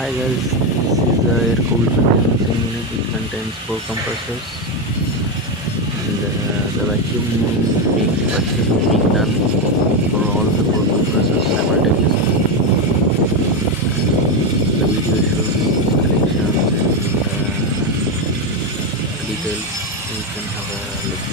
Hi guys, this is the air-cooled condensing unit. It contains four compressors, and the vacuum is being done for all the four compressors simultaneously. And the video shows its connections and details. You can have a look.